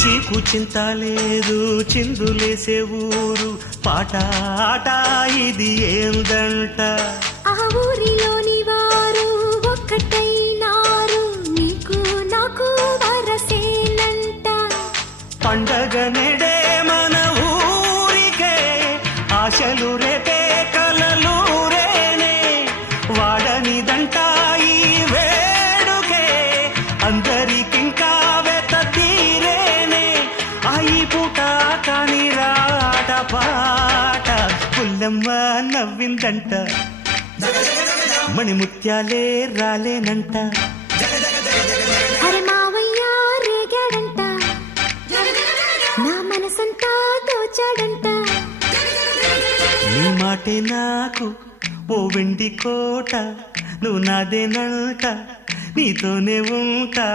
చీకు చింత లేదు చిందులేసే ఊరు పాట ఆట ఇది ఏందంట. ఆ ఊరిలోని వారు ఒక్కటైనారు నీకు నాకు వరసేనంట. పండగ నెడే మన ఊరికే ఆశలు రేపే కలలు రేనే వాడనిదంట ఈ వేడుకే అందరికింకా వెత తీరేనే. ఈ పూట కాని రాట పాట పుల్లమ్మ నవ్విందంట మణిముత్యాలే రాలేనంట. అరే మావయ్య రేగాడంట నా మనసంతా దోచాడంట. నీ మాటే నాకు ఓ వెండి కోట నువ్వు నాదేనంట నీతోనే ఉంటా.